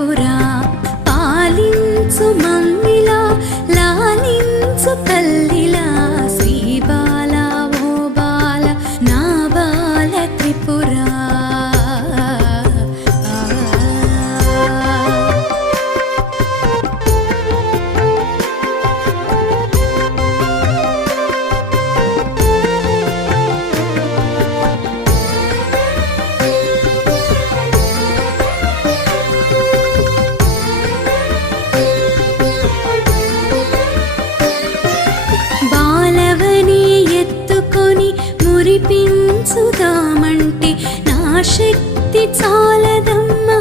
త్రిపుర పాలించు మమ్మిలా లాలించు తల్లిలా శ్రీ బాల ఓ బాల నా బాల త్రిపుర మురిపించుదామంటే నా శక్తి చాలదమ్మా